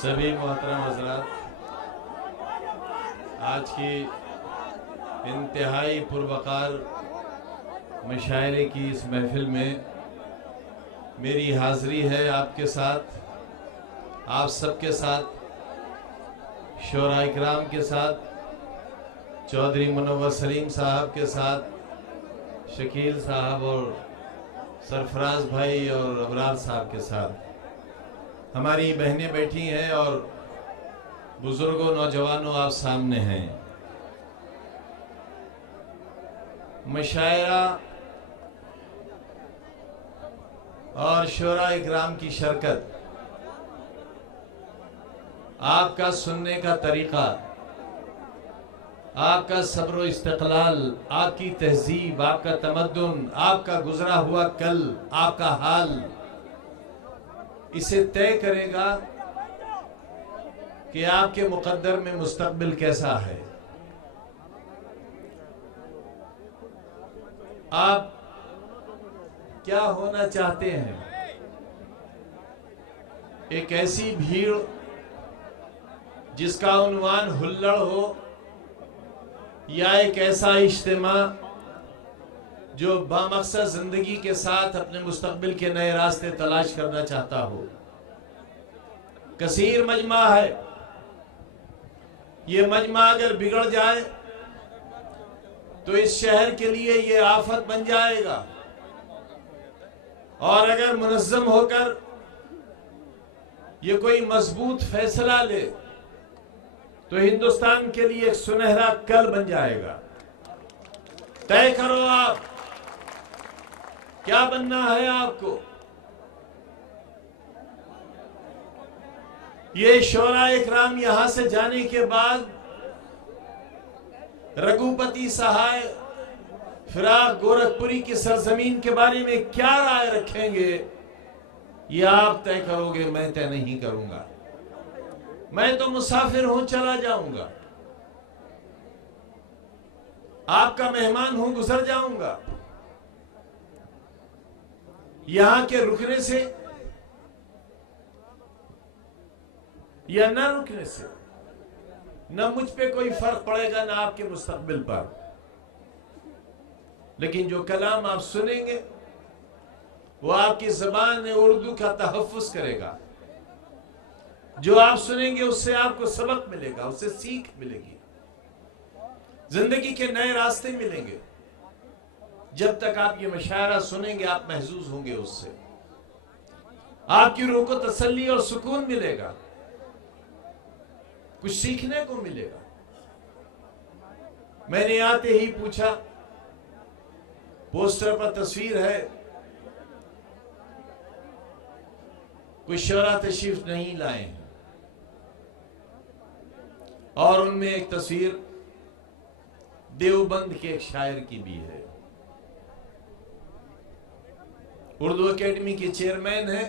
सभी मोहतरम हज़रात, आज की इंतहाई पुरवकार मशायरे की इस महफिल में मेरी हाज़िरी है आपके साथ, आप सबके साथ, शोरा इकराम के साथ, चौधरी मुनव्वर सलीम साहब के साथ, शकील साहब और सरफराज भाई और अबरार साहब के साथ। हमारी बहनें बैठी हैं और बुजुर्गों नौजवानों आप सामने हैं। मशायरा और शोरा इकराम की शरकत, आपका सुनने का तरीका, आपका सब्र इस्तक़लाल, आपकी तहजीब, आपका तमद्दुन, आपका गुजरा हुआ कल, आपका हाल, इसे तय करेगा कि आपके मुक़द्दर में मुस्तक़बिल कैसा है। आप क्या होना चाहते हैं? एक ऐसी भीड़ जिसका उन्वान हुल्लड़ हो, या एक ऐसा इज्तिमा जो बामकसद जिंदगी के साथ अपने मुस्तकबिल के नए रास्ते तलाश करना चाहता हो। कसीर मजमा है, ये मजमा अगर बिगड़ जाए तो इस शहर के लिए ये आफत बन जाएगा, और अगर मुनज़्ज़म होकर ये कोई मजबूत फैसला ले तो हिंदुस्तान के लिए एक सुनहरा कल बन जाएगा। तय करो आप क्या बनना है आपको। ये शोरा इकराम यहां से जाने के बाद रघुपति सहाय फिराक गोरखपुरी की सरजमीन के बारे में क्या राय रखेंगे, ये आप तय करोगे, मैं तय नहीं करूंगा। मैं तो मुसाफिर हूं, चला जाऊंगा, आपका मेहमान हूं, गुजर जाऊंगा। यहां के रुकने से या न रुकने से न मुझ पे कोई फर्क पड़ेगा, न आपके मुस्तकबिल पर। लेकिन जो कलाम आप सुनेंगे वो आपकी ज़बान उर्दू का तहफ़्फ़ुज़ करेगा। जो आप सुनेंगे उससे आपको सबक मिलेगा, उससे सीख मिलेगी, जिंदगी के नए रास्ते मिलेंगे। जब तक आप ये मशायरा सुनेंगे आप महसूस होंगे, उससे आपकी रूह को तसल्ली और सुकून मिलेगा, कुछ सीखने को मिलेगा। मैंने आते ही पूछा, पोस्टर पर तस्वीर है, कोई शोरा तशरीफ नहीं लाए हैं, और उनमें एक तस्वीर देवबंद के एक शायर की भी है। उर्दू एकेडमी के चेयरमैन है,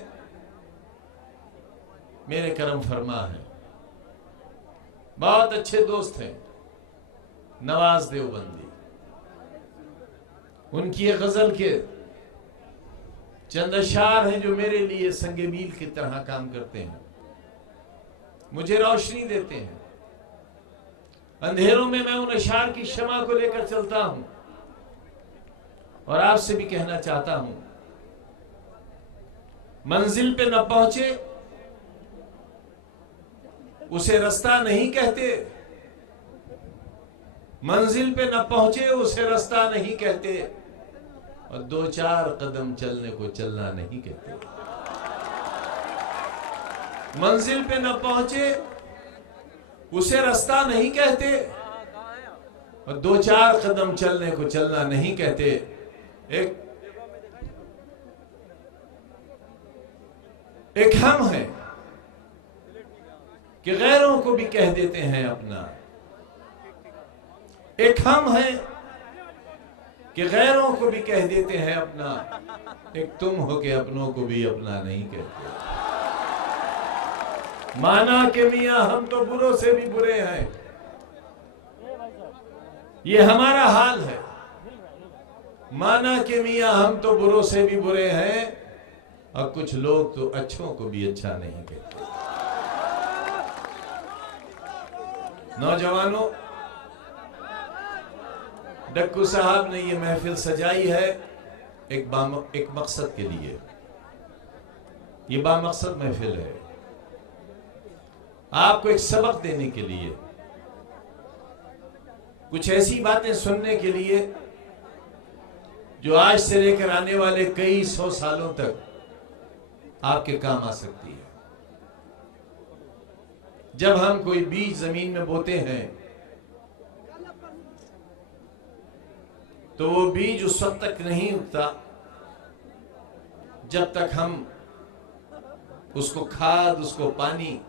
मेरे करम फरमा है, बहुत अच्छे दोस्त हैं, नवाज देवबंदी। उनकी एक गजल के चंद अशार हैं जो मेरे लिए संगे मील की तरह काम करते हैं, मुझे रोशनी देते हैं। अंधेरों में मैं उन अशार की शमा को लेकर चलता हूं, और आपसे भी कहना चाहता हूं, मंजिल पे न पहुंचे उसे रास्ता नहीं कहते, मंजिल पे न पहुंचे उसे रास्ता नहीं कहते, और दो चार कदम चलने को चलना नहीं कहते। मंजिल पे न पहुंचे उसे रास्ता नहीं कहते, और दो चार कदम चलने को चलना नहीं कहते। एक हम है कि गैरों को भी कह देते हैं अपना, एक हम है कि गैरों को भी कह देते हैं अपना, एक तुम हो के अपनों को भी अपना नहीं कहते। माना कि मियां हम तो बुरों से भी बुरे हैं, ये हमारा हाल है। माना कि मियां हम तो बुरों से भी बुरे हैं, और कुछ लोग तो अच्छों को भी अच्छा नहीं कहते। नौजवानों, डक्कू साहब ने ये महफिल सजाई है एक मकसद के लिए। ये बामकसद महफिल है, आपको एक सबक देने के लिए, कुछ ऐसी बातें सुनने के लिए जो आज से लेकर आने वाले कई 100 सालों तक आपके काम आ सकती है। जब हम कोई बीज जमीन में बोते हैं तो वो बीज उस वक्त तक नहीं उगता जब तक हम उसको खाद, उसको पानी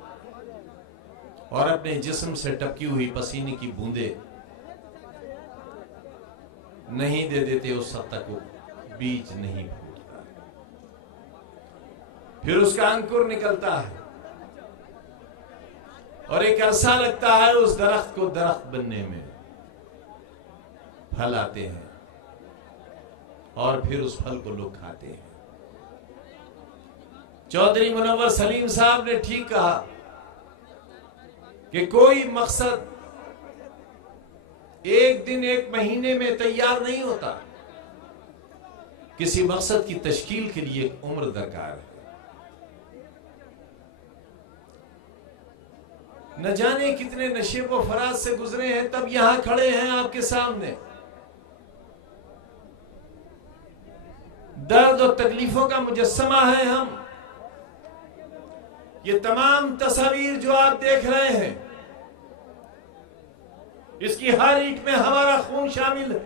और अपने जिस्म से टपकी हुई पसीने की बूंदे नहीं दे देते। उस वक्त तक वो बीज नहीं फूटता, फिर उसका अंकुर निकलता है और एक अरसा लगता है उस दरख्त को दरख्त बनने में। फल आते हैं और फिर उस फल को लोग खाते हैं। चौधरी मुनव्वर सलीम साहब ने ठीक कहा कि कोई मकसद एक दिन एक महीने में तैयार नहीं होता। किसी मकसद की तश्कील के लिए एक उम्र दरकार है। न जाने कितने नशेब व फराज से गुजरे हैं, तब यहां खड़े हैं आपके सामने। दर्द और तकलीफों का मुजस्समा है हम। ये तमाम तस्वीर जो आप देख रहे हैं, इसकी हर ईंट में हमारा खून शामिल है।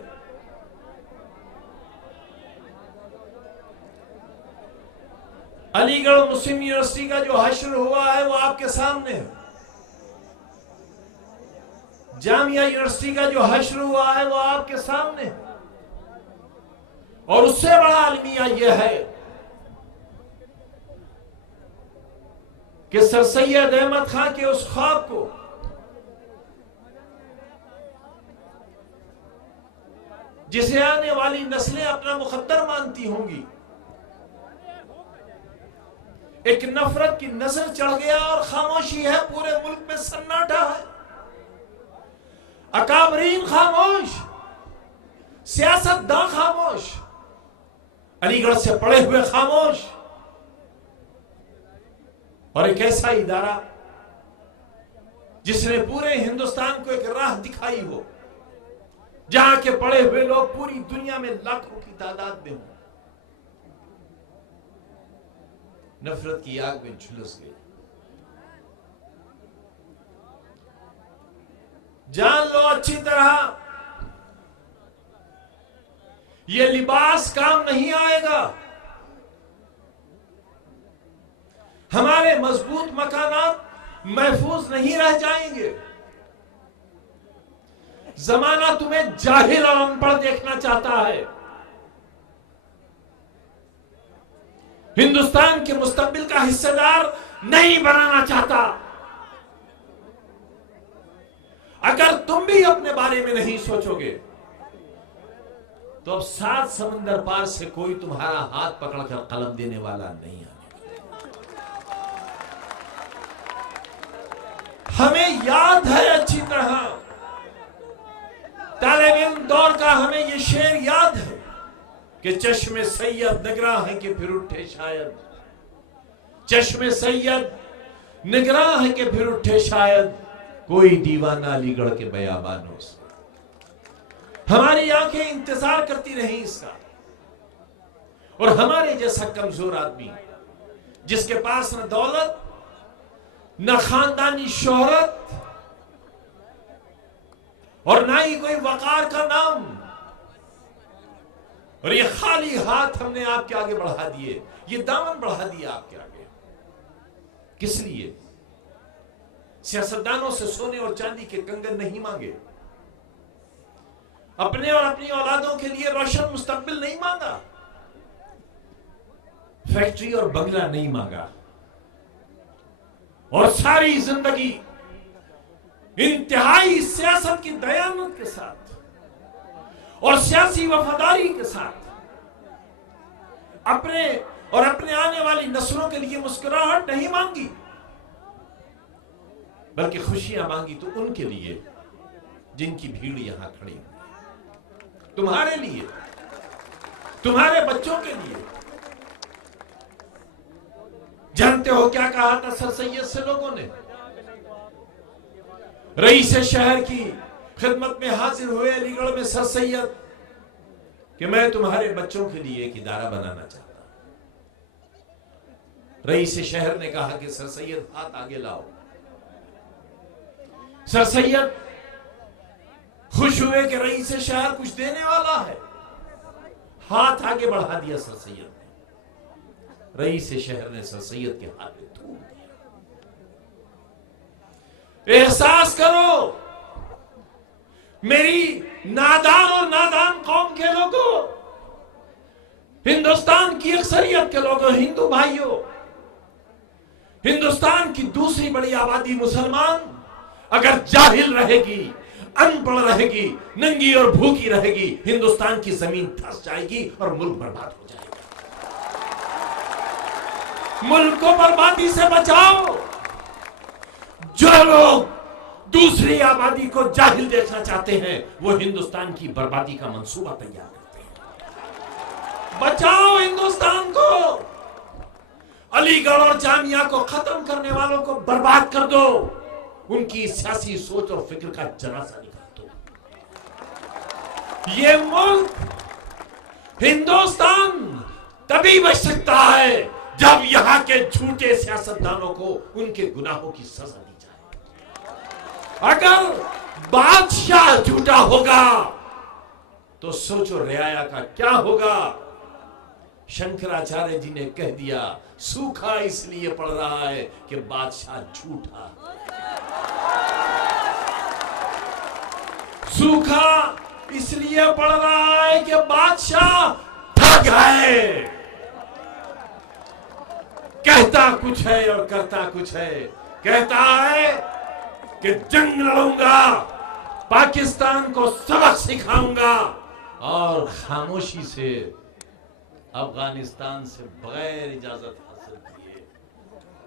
अलीगढ़ मुस्लिम यूनिवर्सिटी का जो हश्र हुआ है वो आपके सामने है। जामिया यूनिवर्सिटी का जो हश्र हुआ है वो आपके सामने है। और उससे बड़ा अलमिया यह है कि सर सैयद अहमद खां के उस ख्वाब को जिसे आने वाली नस्लें अपना मुकद्दर मानती होंगी, एक नफरत की नजर चढ़ गया और खामोशी है। पूरे मुल्क में सन्नाटा है। अकाबरीन खामोश, सियासतदान खामोश, अलीगढ़ से पढ़े हुए खामोश, और एक ऐसा इदारा जिसने पूरे हिंदुस्तान को एक राह दिखाई हो, जहां के पढ़े हुए लोग पूरी दुनिया में लाखों की तादाद में हो, नफरत की आग में झुलस गई। जान लो अच्छी तरह, ये लिबास काम नहीं आएगा। हमारे मजबूत मकानात महफूज नहीं रह जाएंगे। जमाना तुम्हें जाहिल और अनपढ़ देखना चाहता है। हिंदुस्तान के मुस्तकबिल का हिस्सेदार नहीं बनाना चाहता। अगर तुम भी अपने बारे में नहीं सोचोगे तो अब 7 समंदर पार से कोई तुम्हारा हाथ पकड़कर कलम देने वाला नहीं आने। हमें याद है अच्छी तरह, तालिब दौर का हमें ये शेर याद है कि चश्मे सैयद निगरां है कि फिर उठे शायद, चश्मे सैयद निगरां है कि फिर उठे शायद, कोई दीवाना अलीगढ़ के बयाबानों से। हमारी आंखें इंतजार करती रही इसका। और हमारे जैसा कमजोर आदमी जिसके पास न दौलत, न खानदानी शोहरत और ना ही कोई वकार का नाम, और ये खाली हाथ हमने आपके आगे बढ़ा दिए, ये दामन बढ़ा दिया आपके आगे। किस लिए? सियासतदानों से सोने और चांदी के कंगन नहीं मांगे, अपने और अपनी औलादों के लिए रोशन मुस्तकबिल नहीं मांगा, फैक्ट्री और बंगला नहीं मांगा, और सारी जिंदगी इंतहाई सियासत की दयानत के साथ और सियासी वफादारी के साथ अपने और अपने आने वाली नस्लों के लिए मुस्कुराहट नहीं मांगी। बल्कि खुशियां मांगी तो उनके लिए जिनकी भीड़ यहां खड़ी है, तुम्हारे लिए, तुम्हारे बच्चों के लिए। जानते हो क्या कहा था सर सैयद से लोगों ने? रईस शहर की खिदमत में हाजिर हुए अलीगढ़ में सर सैयद कि मैं तुम्हारे बच्चों के लिए एक इदारा बनाना चाहता हूं। रईस शहर ने कहा कि सर सैयद हाथ आगे लाओ। सर सैयद खुश हुए कि रईस शहर कुछ देने वाला है, हाथ आगे बढ़ा दिया सर सैयद ने। रईस शहर ने सर सैयद के हाथ में थूक दिया। एहसास करो मेरी नादान और नादान कौम के लोगों, हिंदुस्तान की अक्सरियत के लोगों, हिंदू भाइयों, हिंदुस्तान की दूसरी बड़ी आबादी मुसलमान अगर जाहिल रहेगी, अनपढ़ रहेगी, नंगी और भूखी रहेगी, हिंदुस्तान की जमीन धंस जाएगी और मुल्क बर्बाद हो जाएगा। मुल्क को बर्बादी से बचाओ। जो लोग दूसरी आबादी को जाहिल देखना चाहते हैं वो हिंदुस्तान की बर्बादी का मंसूबा तैयार करते हैं। बचाओ हिंदुस्तान को। अलीगढ़ और जामिया को खत्म करने वालों को बर्बाद कर दो। उनकी सियासी सोच और फिक्र का जनाजा निकाल दो। ये मुल्क हिंदुस्तान तभी बच सकता है जब यहां के झूठे सियासतदानों को उनके गुनाहों की सजा दी जाए। अगर बादशाह झूठा होगा तो सोचो रियाया का क्या होगा। शंकराचार्य जी ने कह दिया सूखा इसलिए पड़ रहा है कि बादशाह झूठा। सूखा इसलिए पड़ रहा है कि बादशाह ठग है। कहता कुछ है और करता कुछ है। कहता है कि जंग लड़ूंगा, पाकिस्तान को सबक सिखाऊंगा, और खामोशी से अफगानिस्तान से बगैर इजाजत हासिल किए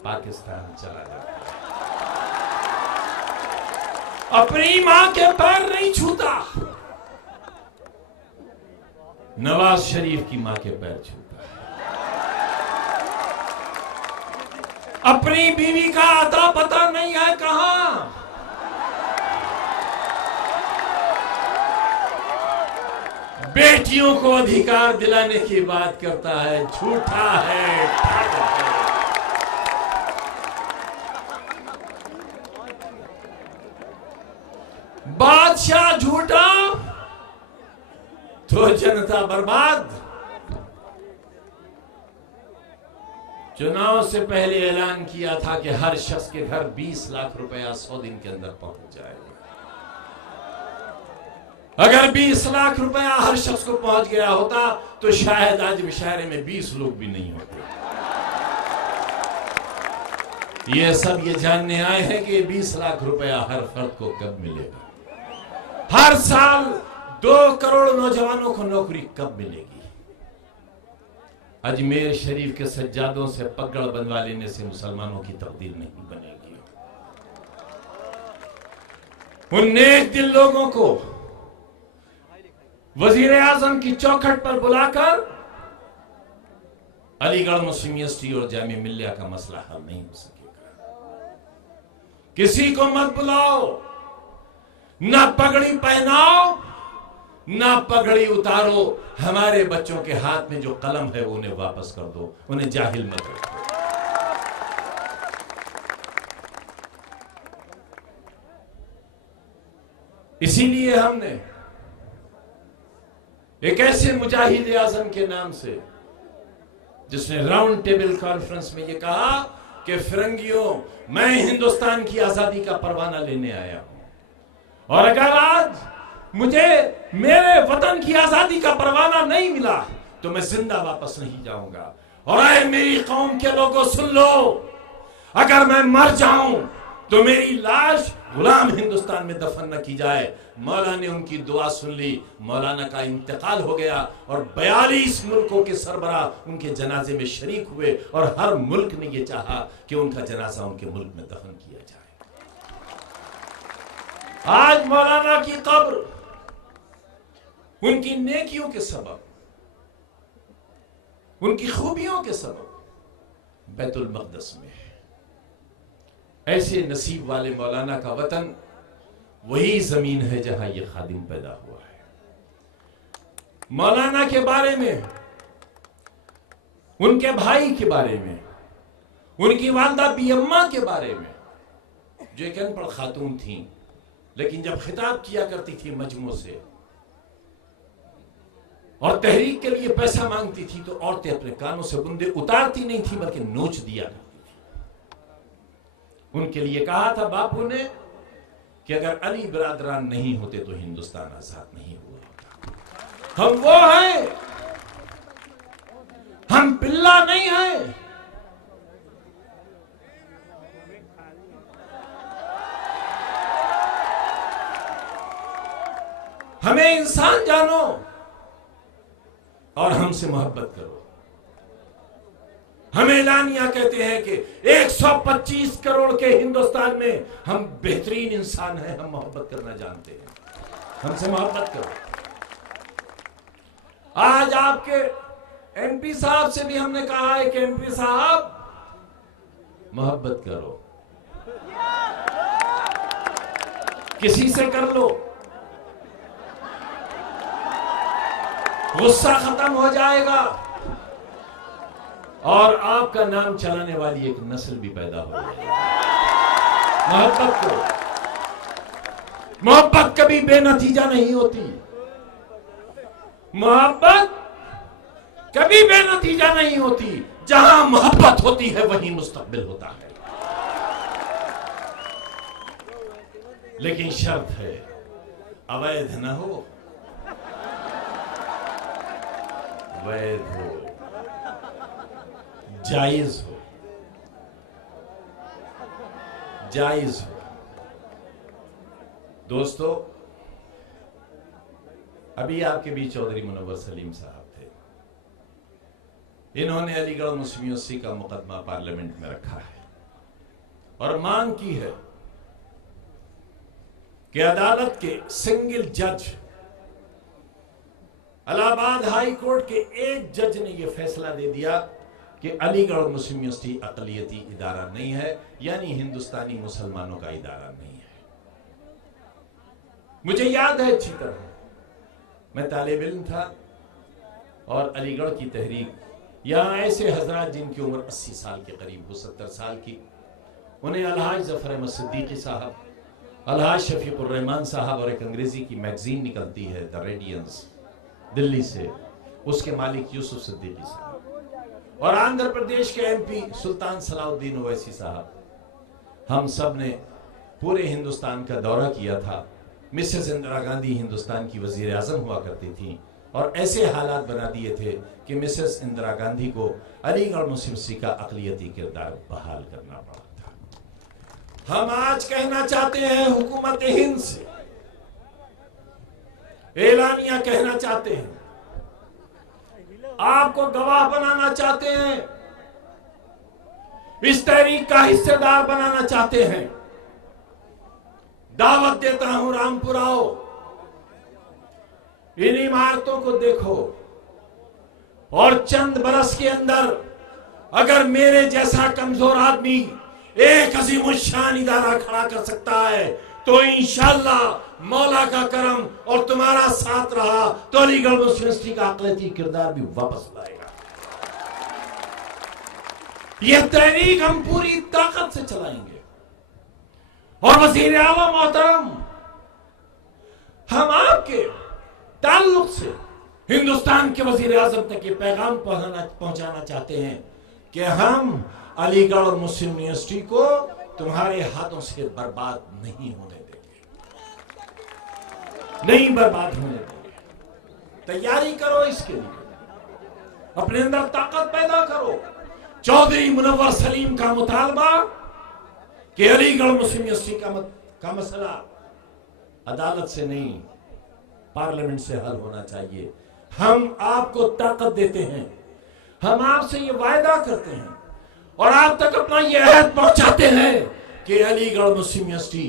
पाकिस्तान चला जाता है। अपनी मां के पैर नहीं छूता, नवाज शरीफ की मां के पैर छूता है। अपनी बीवी का अता पता नहीं है कहां। बेटियों को अधिकार दिलाने की बात करता है, झूठा है, ठग है। बादशाह झूठा तो जनता बर्बाद। चुनाव से पहले ऐलान किया था कि हर शख्स के घर 20 लाख रुपया 100 दिन के अंदर पहुंच जाएगा। अगर 20 लाख रुपया हर शख्स को पहुंच गया होता तो शायद आज मुशायरे में 20 लोग भी नहीं होते। ये सब ये जानने आए हैं कि 20 लाख रुपया हर फर्द को कब मिलेगा। हर साल 2 करोड़ नौजवानों को नौकरी कब मिलेगी। अजमेर शरीफ के सज्जादों से पगड़ बनवा लेने से मुसलमानों की तकदीर नहीं बनेगी। उन नेक दिल लोगों को वजीर आजम की चौखट पर बुलाकर अलीगढ़ मुस्लिम यूनिवर्सिटी और जामिया मिल्लिया का मसला हल नहीं हो सकेगा। किसी को मत बुलाओ, ना पगड़ी पहनाओ, ना पगड़ी उतारो। हमारे बच्चों के हाथ में जो कलम है वो उन्हें वापस कर दो, उन्हें जाहिल मत रखो। इसीलिए हमने एक ऐसे मुजाहिद आजम के नाम से, जिसने राउंड टेबल कॉन्फ्रेंस में यह कहा कि फिरंगियों, मैं हिंदुस्तान की आजादी का परवाना लेने आया हूं, और अगर आज मुझे मेरे वतन की आजादी का परवाना नहीं मिला तो मैं जिंदा वापस नहीं जाऊंगा। और ऐ मेरी कौम के लोगों सुन लो, अगर मैं मर जाऊं तो मेरी लाश गुलाम हिंदुस्तान में दफन न की जाए। मौला ने उनकी दुआ सुन ली, मौलाना का इंतकाल हो गया और 42 मुल्कों के सरबराह उनके जनाजे में शरीक हुए और हर मुल्क ने यह चाहा कि उनका जनाजा उनके मुल्क में दफन किया जाए। आज मौलाना की कब्र उनकी नेकियों के सबब, उनकी खूबियों के सबब बैतुल मक़दस में है। ऐसे नसीब वाले मौलाना का वतन वही जमीन है जहां यह खादिम पैदा हुआ है। मौलाना के बारे में, उनके भाई के बारे में, उनकी वालदा बियम्मा के बारे में, जो एक अनपढ़ खातून थी लेकिन जब खिताब किया करती थी मजमू से और तहरीक के लिए पैसा मांगती थी तो औरतें अपने कानों से बुंदे उतारती नहीं थी बल्कि नोच दिया करती थी। उनके लिए कहा था बापू ने कि अगर अली बिरादरान नहीं होते तो हिंदुस्तान आजाद नहीं हुआ होता। हम वो हैं, हम पिल्ला नहीं हैं। हमें इंसान जानो और हमसे मोहब्बत करो। हम एलानिया कहते हैं कि 125 करोड़ के हिंदुस्तान में हम बेहतरीन इंसान हैं, हम मोहब्बत करना जानते हैं, हमसे मोहब्बत करो। आज आपके एमपी साहब से भी हमने कहा है कि एमपी साहब मोहब्बत करो, किसी से कर लो, गुस्सा खत्म हो जाएगा और आपका नाम चलाने वाली एक नस्ल भी पैदा हो जाएगी। मोहब्बत करो। मोहब्बत कभी बेनतीजा नहीं होती। मोहब्बत कभी बेनतीजा नहीं होती। जहां मोहब्बत होती है वहीं मुस्तकबिल होता है। लेकिन शर्त है अवैध न हो, वैध हो, जायज हो, जायज हो। दोस्तों, अभी आपके बीच चौधरी मुनव्वर सलीम साहब थे। इन्होंने अलीगढ़ मुस्लिम यूनिवर्सिटी का मुकदमा पार्लियामेंट में रखा है और मांग की है कि अदालत के सिंगल जज, इलाहाबाद हाई कोर्ट के एक जज ने यह फैसला दे दिया कि अलीगढ़ मुस्लिम यूनिवर्सिटी अक़लियती इदारा नहीं है, यानी हिंदुस्तानी मुसलमानों का इदारा नहीं है। मुझे याद है अच्छी तरह, मैं तालिब इल्म था और अलीगढ़ की तहरीक, यहां ऐसे हजरात जिनकी उम्र 80 साल के करीब हो, 70 साल की, उन्हें अलहाज जफर अहमद सिद्दीकी साहब, अलहाज शफीकुर रहमान साहब और एक अंग्रेजी की मैगजीन निकलती है द रेडियंस दिल्ली से, उसके मालिक यूसुफ सिद्दीकी साहब और आंध्र प्रदेश के एमपी सुल्तान सलाउद्दीन ओवैसी साहब, हम सब ने पूरे हिंदुस्तान का दौरा किया था। मिसेस इंदिरा गांधी हिंदुस्तान की वजीर आजम हुआ करती थी और ऐसे हालात बना दिए थे कि मिसेस इंदिरा गांधी को अलीगढ़ मुस्लिम यूनिवर्सिटी का अक़लियती किरदार बहाल करना पड़ा था। हम आज कहना चाहते हैं हुकूमत हिंद से, एलानिया कहना चाहते हैं, आपको गवाह बनाना चाहते हैं, इस तहरीक का हिस्सेदार बनाना चाहते हैं। दावत देता हूं, रामपुर आओ, इन इमारतों को देखो और चंद बरस के अंदर अगर मेरे जैसा कमजोर आदमी एक अज़ीमुश्शान इदारा खड़ा कर सकता है तो इंशाअल्लाह मौला का करम और तुम्हारा साथ रहा तो अलीगढ़ मुस्लिम यूनिवर्सिटी का अक़लियती किरदार भी वापस लाएगा। यह तहरीक हम पूरी ताकत से चलाएंगे और वज़ीर आज़म मोहतरम, हम आपके ताल्लुक से हिंदुस्तान के वज़ीर आज़म तक ये पैगाम पहुंचाना चाहते हैं कि हम अलीगढ़ और मुस्लिम यूनिवर्सिटी को तुम्हारे हाथों से बर्बाद नहीं होने देंगे, नहीं बर्बाद होने देंगे। तैयारी करो इसके लिए, अपने अंदर ताकत पैदा करो। चौधरी मुनव्वर सलीम का मुतालबा कि अलीगढ़ मुस्लिम यूनिवर्सिटी का मसला अदालत से नहीं पार्लियामेंट से हल होना चाहिए। हम आपको ताकत देते हैं, हम आपसे ये वायदा करते हैं और आप तक अपना ये अहद पहुंचाते हैं कि अलीगढ़ मुस्लिम यूनिवर्सिटी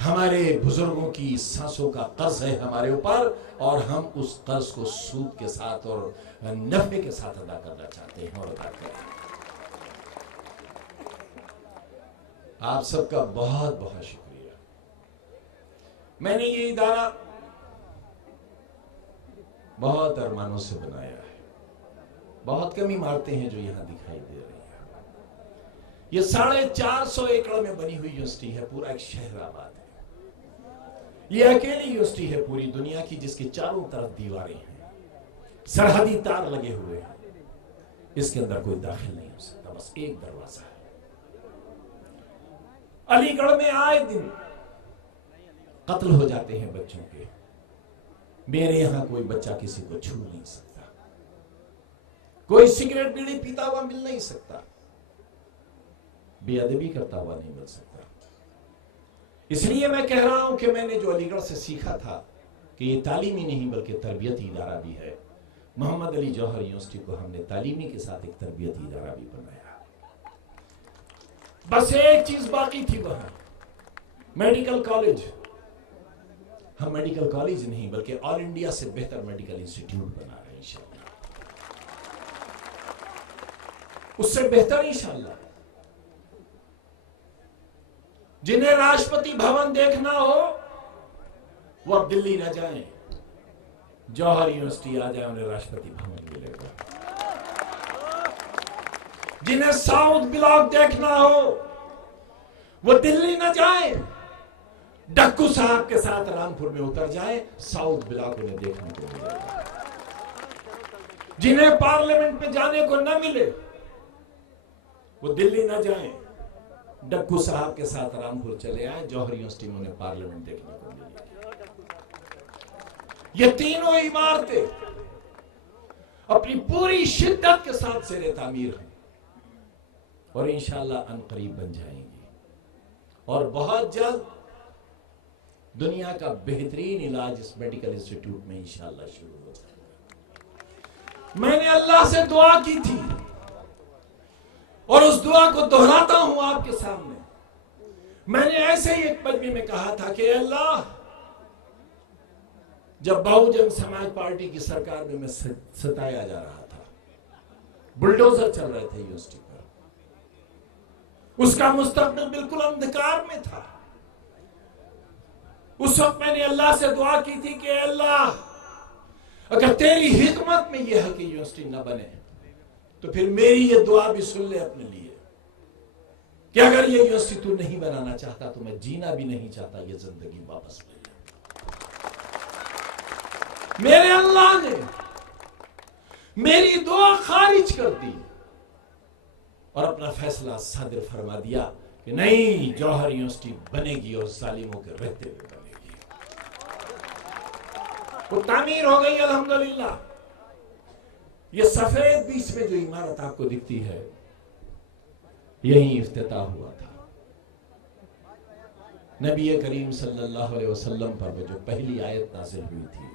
हमारे बुजुर्गों की सांसों का कर्ज है हमारे ऊपर, और हम उस कर्ज को सूद के साथ और नफे के साथ अदा करना चाहते हैं और अदा करें। आप सबका बहुत बहुत शुक्रिया। मैंने ये इदारा बहुत अरमानों से बनाया है। बहुत कम इमारतें हैं जो यहां दिखाई दे रही है। ये 450 एकड़ में बनी हुई यूनिवर्सिटी है, पूरा एक शहर आबाद है। ये अकेली यूनिवर्सिटी है पूरी दुनिया की जिसके चारों तरफ दीवारें हैं, सरहदी तार लगे हुए हैं। इसके अंदर कोई दाखिल नहीं हो सकता, बस एक दरवाजा है। अलीगढ़ में आए दिन कत्ल हो जाते हैं बच्चों के। मेरे यहां कोई बच्चा किसी को छू नहीं सकता, कोई सिगरेट बीड़ी पीता हुआ मिल नहीं सकता, बेअदबी करता हुआ नहीं मिल सकता। इसलिए मैं कह रहा हूं कि मैंने जो अलीगढ़ से सीखा था कि ये तालीमी नहीं बल्कि तरबियती इदारा भी है। मोहम्मद अली जौहर यूनिवर्सिटी को हमने तालीमी के साथ एक तरबियती इदारा भी बनाया। बस एक चीज बाकी थी वहां, मेडिकल कॉलेज। हम मेडिकल कॉलेज नहीं बल्कि ऑल इंडिया से बेहतर मेडिकल इंस्टीट्यूट बना रहे हैं इंशाअल्लाह, उससे बेहतर इंशाअल्लाह। जिन्हें राष्ट्रपति भवन देखना हो वो अब दिल्ली न जाएं, जौहर यूनिवर्सिटी आ जाए, उन्हें राष्ट्रपति भवन मिलेगा। जिन्हें साउथ ब्लॉक देखना हो वो दिल्ली न जाए, डक्कू साहब के साथ रामपुर में उतर जाए, साउथ ब्लॉक उन्हें देखने को मिलेगा। जिन्हें पार्लियामेंट में जाने को न मिले वो दिल्ली न जाए, डक्कू साहब के साथ रामपुर चले आए, जौहर यूनिवर्सिटी में उन्हें पार्लियामेंट देखने को मिलेगी। ये तीनों इमारतें अपनी पूरी शिद्दत के साथ ज़ेरे तामीर हैं और इंशाअल्लाह अनकरीब बन जाएंगी और बहुत जल्द दुनिया का बेहतरीन इलाज इस मेडिकल इंस्टीट्यूट में इंशाअल्लाह शुरू हो जाएगा। मैंने अल्लाह से दुआ की थी और उस दुआ को दोहराता हूं आपके सामने। मैंने ऐसे ही एक मजमे में कहा था कि अल्लाह, जब बहुजन समाज पार्टी की सरकार में मैं सताया जा रहा था, बुलडोजर चल रहे थे यूनिवर्सिटी पर, उसका मुस्तकबिल बिल्कुल अंधकार में था। उस वक्त मैंने अल्लाह से दुआ की थी कि अल्लाह, अगर तेरी हिकमत में यह है कि यूनिवर्सिटी न बने तो फिर मेरी ये दुआ भी सुन ले अपने लिए कि अगर ये यूनिवर्सिटी तू नहीं बनाना चाहता तो मैं जीना भी नहीं चाहता, ये जिंदगी वापस ले ले। मेरे अल्लाह ने मेरी दुआ खारिज कर दी और अपना फैसला सादिर फरमा दिया कि नहीं, जौहर यूनिवर्सिटी बनेगी और जालिमों के रहते हुए बनेगी। वो तामीर हो गई अल्हम्दुलिल्लाह। ये सफेद बीच में जो इमारत आपको दिखती है, यही इफ्तिताह हुआ था। नबी करीम सल्लल्लाहु अलैहि वसल्लम पर जो पहली आयत नाज़िल हुई थी,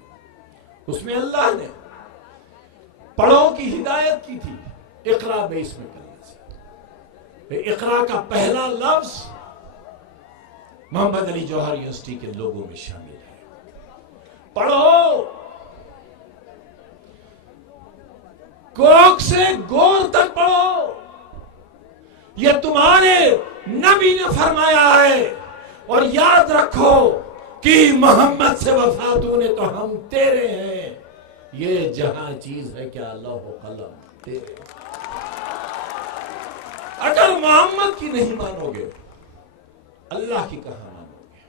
उसमें अल्लाह ने पढ़ो की हिदायत की थी, इक़रा बेस में करने से। इक़रा का पहला लफ्ज मोहम्मद अली जौहर यूनिवर्सिटी के लोगों में शामिल है। पढ़ो, कोक से गोर तक पढ़ो, यह तुम्हारे नबी ने फरमाया है। और याद रखो कि मोहम्मद से वफा तूने तो हम तेरे हैं, ये जहां चीज है क्या लौह कलम तेरे। अगर मोहम्मद की नहीं मानोगे, अल्लाह की कहां मानोगे?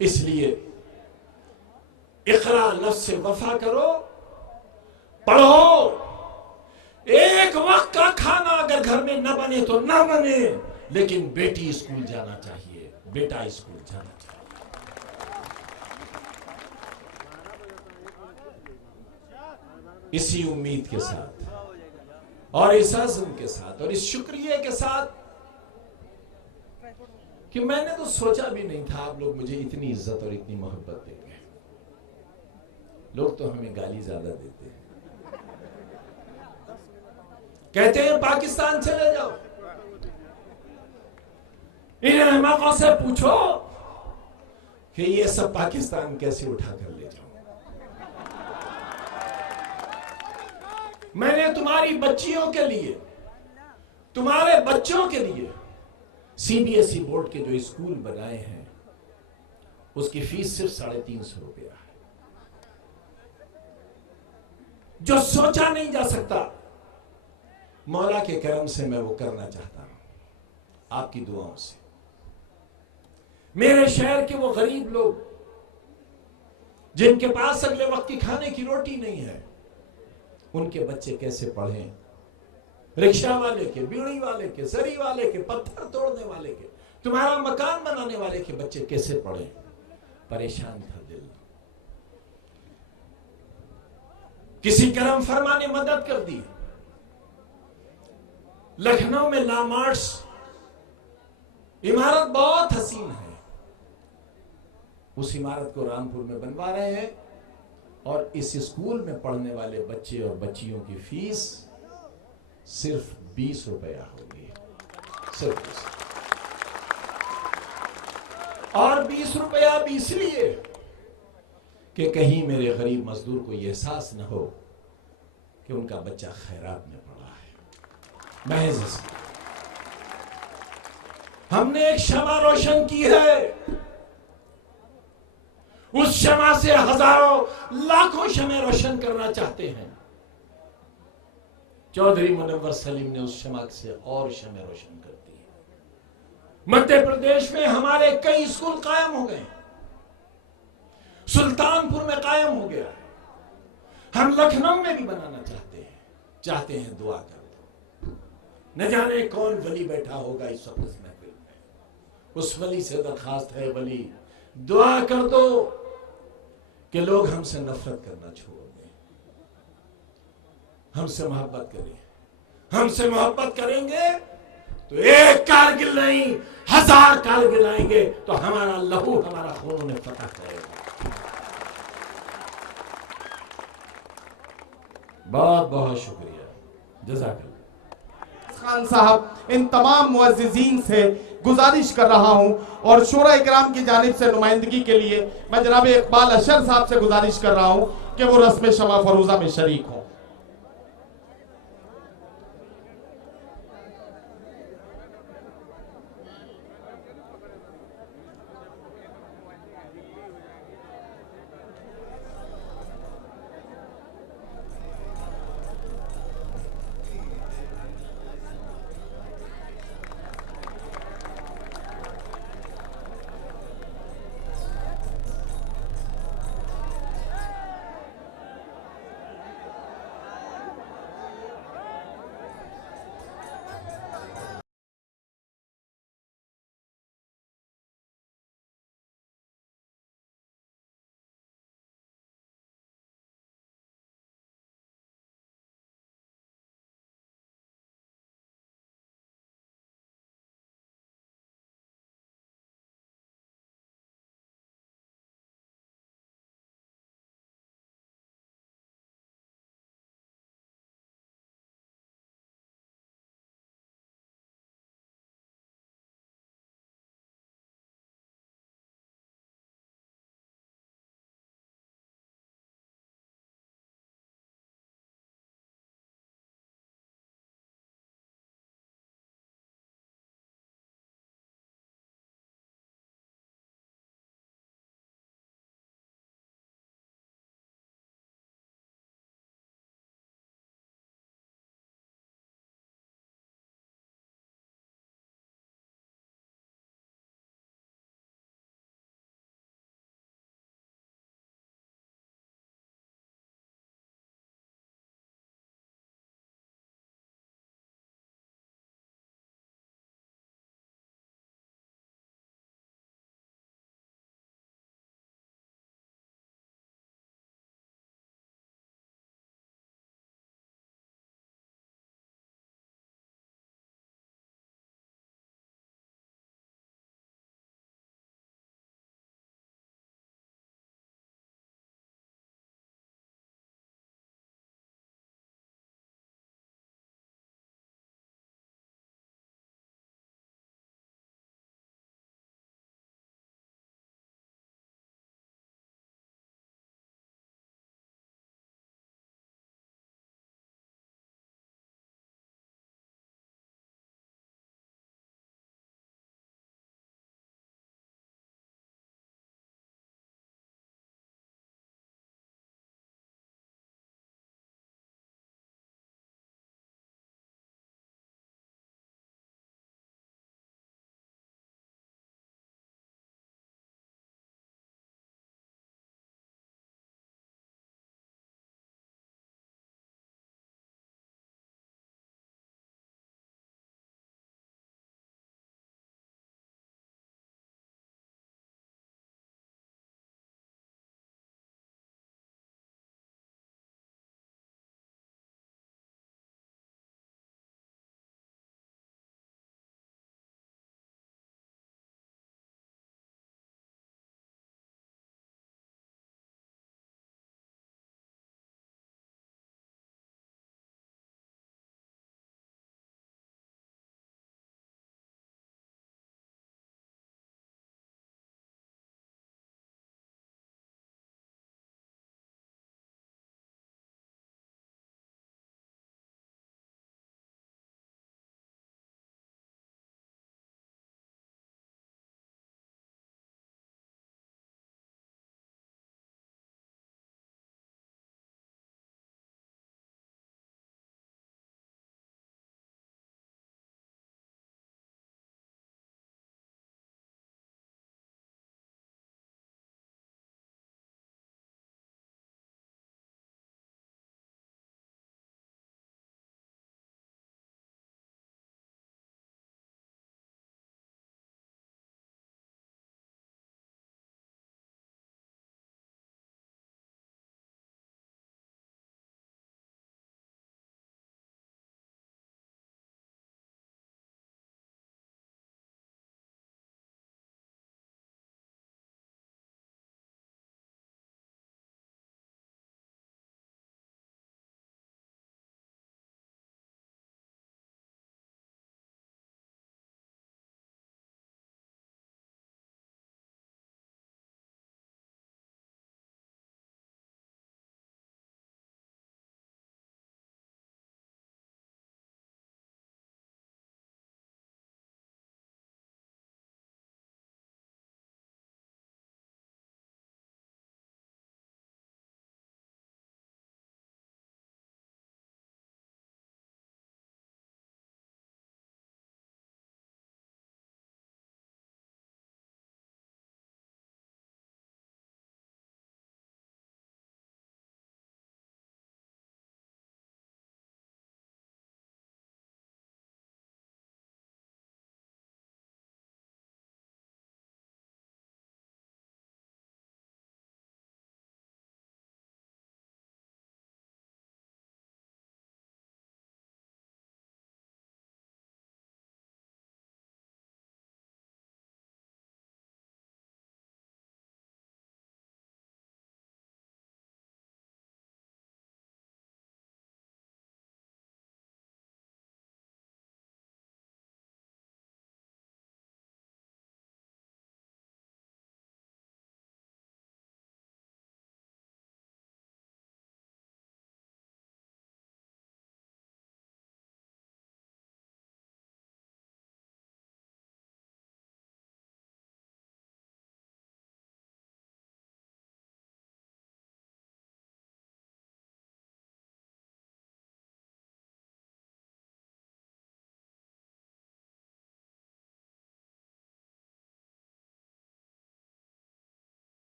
इसलिए इक़रा लफ्ज़ से वफा करो, पढ़ो। एक वक्त का खाना अगर घर में न बने तो न बने, लेकिन बेटी स्कूल जाना चाहिए, बेटा स्कूल जाना चाहिए। इसी उम्मीद के साथ और इस अज़्म के साथ और इस शुक्रिया के साथ कि मैंने तो सोचा भी नहीं था आप लोग मुझे इतनी इज्जत और इतनी मोहब्बत देंगे। लोग तो हमें गाली ज्यादा देते हैं, कहते हैं पाकिस्तान चले जाओ। इन अहमकों से पूछो कि ये सब पाकिस्तान कैसे उठा कर ले जाऊं। मैंने तुम्हारी बच्चियों के लिए, तुम्हारे बच्चों के लिए सीबीएसई बोर्ड के जो स्कूल बनाए हैं उसकी फीस सिर्फ 350 रुपया है। जो सोचा नहीं जा सकता, मौला के करम से मैं वो करना चाहता हूं आपकी दुआओं से। मेरे शहर के वो गरीब लोग जिनके पास अगले वक्त की खाने की रोटी नहीं है, उनके बच्चे कैसे पढ़ें। रिक्शा वाले के, बीड़ी वाले के, सरी वाले के, पत्थर तोड़ने वाले के, तुम्हारा मकान बनाने वाले के बच्चे कैसे पढ़ें। परेशान था दिल। किसी करम फरमा ने मदद कर दी। लखनऊ में लामार्ट्स इमारत बहुत हसीन है, उस इमारत को रामपुर में बनवा रहे हैं और इस स्कूल में पढ़ने वाले बच्चे और बच्चियों की फीस सिर्फ 20 रुपया होगी, सिर्फ 20। और 20 रुपया भी इसलिए कि कहीं मेरे गरीब मजदूर को यह एहसास न हो कि उनका बच्चा खैरात में पड़ा है। महज इसलिए हमने एक शमा रोशन की है, उस शमा से हजारों लाखों शमे रोशन करना चाहते हैं। चौधरी मुनव्वर सलीम ने उस शमा से और शमे रोशन कर दी। मध्य प्रदेश में हमारे कई स्कूल कायम हो गए, सुल्तानपुर में कायम हो गया है, हम लखनऊ में भी बनाना चाहते हैं। दुआ कर दो। न जाने कौन वली बैठा होगा इस वक्त इस महफिल में, उस वली से दरखास्त है, वली दुआ कर दो कि लोग हमसे नफरत करना छोड़ दें, हमसे मोहब्बत करें। हमसे मोहब्बत करेंगे तो एक कारगिल नहीं 1000 कारगिल आएंगे, तो हमारा लहू, हमारा खून उन्हें फतह करेगा। बहुत बहुत शुक्रिया, जज़ाकल्लाह। खान साहब, इन तमाम मुअज़्ज़िज़ीन से गुजारिश कर रहा हूं और शूरा इकराम की जानिब से नुमाइंदगी के लिए मैं जनाब इकबाल अशर साहब से गुजारिश कर रहा हूं कि वो रस्म शमा फरूजा में शरीक हों।